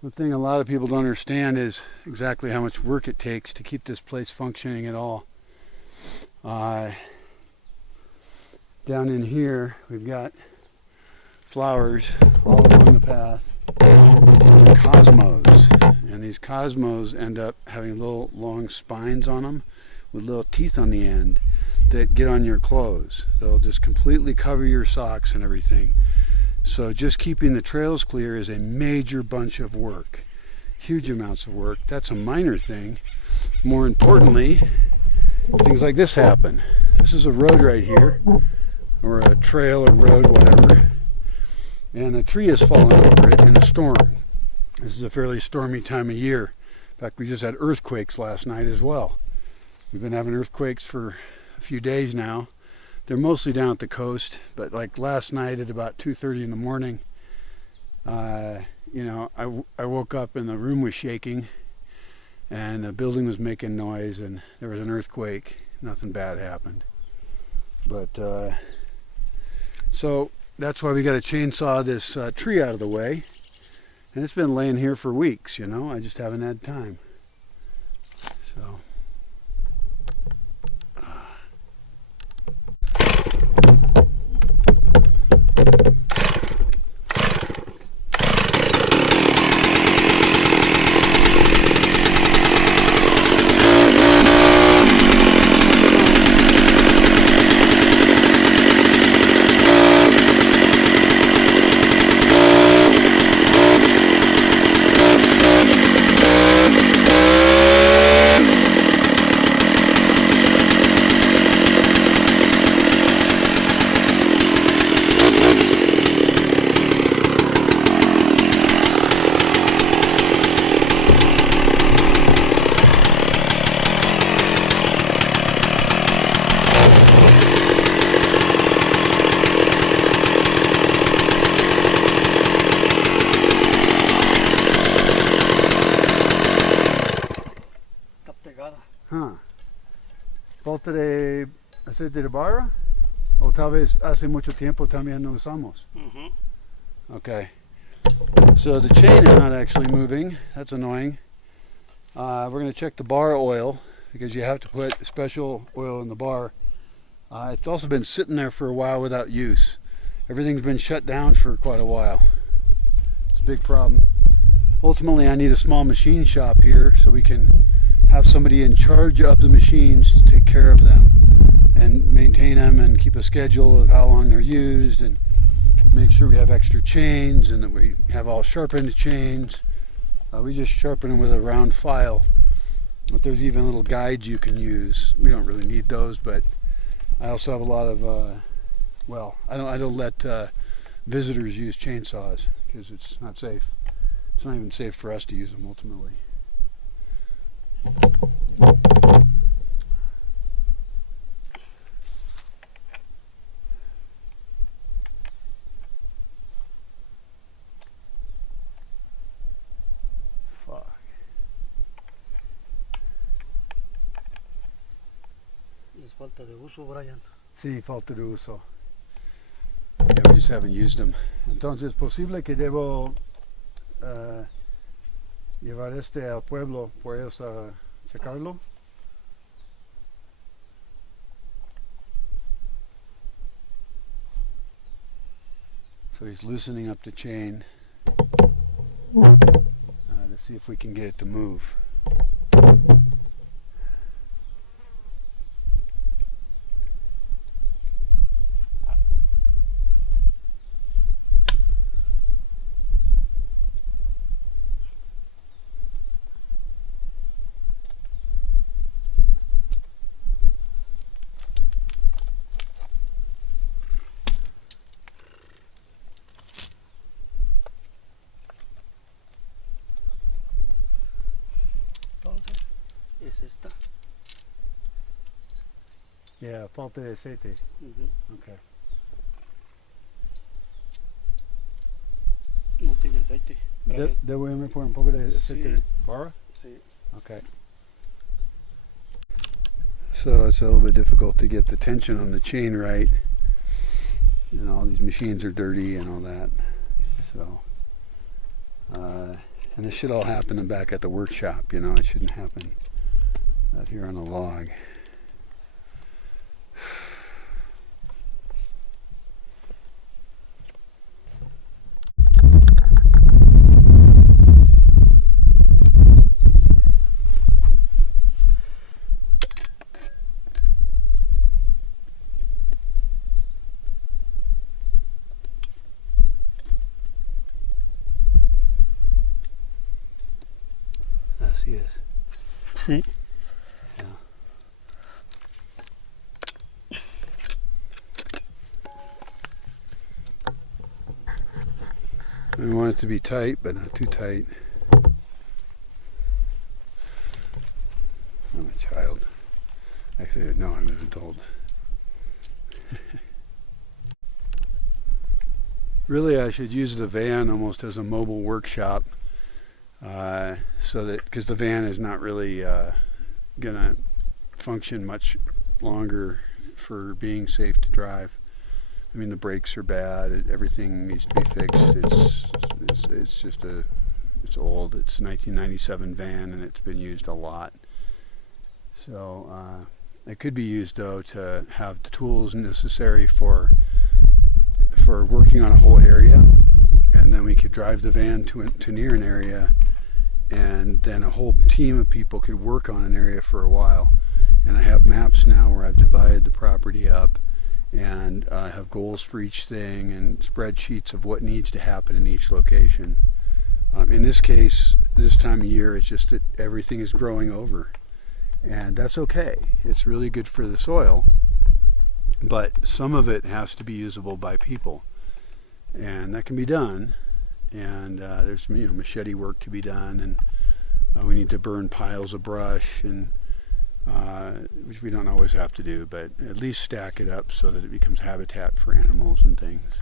One thing a lot of people don't understand is exactly how much work it takes to keep this place functioning at all. Down in here, we've got flowers all along the path. They're cosmos, and these cosmos end up having little long spines on them with little teeth on the end that get on your clothes. They'll just completely cover your socks and everything. So just keeping the trails clear is a major bunch of work, huge amounts of work. That's a minor thing. More importantly, things like this happen. This is a road right here, or a trail or road, whatever, and a tree has fallen over it in a storm. This is a fairly stormy time of year. In fact, we just had earthquakes last night as well. We've been having earthquakes for a few days now. They're mostly down at the coast, but like last night at about 2:30 in the morning, I woke up and the room was shaking and the building was making noise and there was an earthquake. Nothing bad happened. But so that's why we got to chainsaw this tree out of the way. And it's been laying here for weeks, I just haven't had time. So. Falta de aceite de barra, o tal vez hace mucho tiempo también no usamos. Okay, so the chain is not actually moving. That's annoying. We're going to check the bar oil because you have to put special oil in the bar. It's also been sitting there for a while without use. Everything's been shut down for quite a while. It's a big problem. Ultimately, I need a small machine shop here so we can have somebody in charge of the machines to take care of them and maintain them and keep a schedule of how long they're used and make sure we have extra chains and that we have all sharpened chains. We just sharpen them with a round file, but there's even little guides you can use. We don't really need those, but I also have a lot of I don't let visitors use chainsaws because it's not safe. It's not even safe for us to use them ultimately. Fuck. Es falta de uso, Brian. Sí, falta de uso. Yeah, we just haven't used them. Entonces, ¿posible que debo llevar este al pueblo por ellos a checarlo? So he's loosening up the chain to see if we can get it to move. Es esta. Yeah, falta de aceite. Okay. No tiene aceite. ¿Debo irme por un poco de aceite de barra? Sí. Okay. So it's a little bit difficult to get the tension on the chain right. And all these machines are dirty and all that. So And this should all happen back at the workshop, you know, it shouldn't happen out here on a log. Así es. Sí. We want it to be tight, but not too tight. I'm a child. Actually, no, I'm an adult. Really, I should use the van almost as a mobile workshop, so that, because the van is not really gonna function much longer for being safe to drive. I mean, the brakes are bad. Everything needs to be fixed. It's just it's old. It's a 1997 van, and it's been used a lot. So it could be used though to have the tools necessary for working on a whole area, and then we could drive the van to near an area, and then a whole team of people could work on an area for a while. And I have maps now where I've divided the property up, and I have goals for each thing and spreadsheets of what needs to happen in each location. In this case, this time of year, it's just that everything is growing over, and that's okay. It's really good for the soil, but some of it has to be usable by people, and that can be done. And there's machete work to be done, and we need to burn piles of brush, and which we don't always have to do, but at least stack it up so that it becomes habitat for animals and things.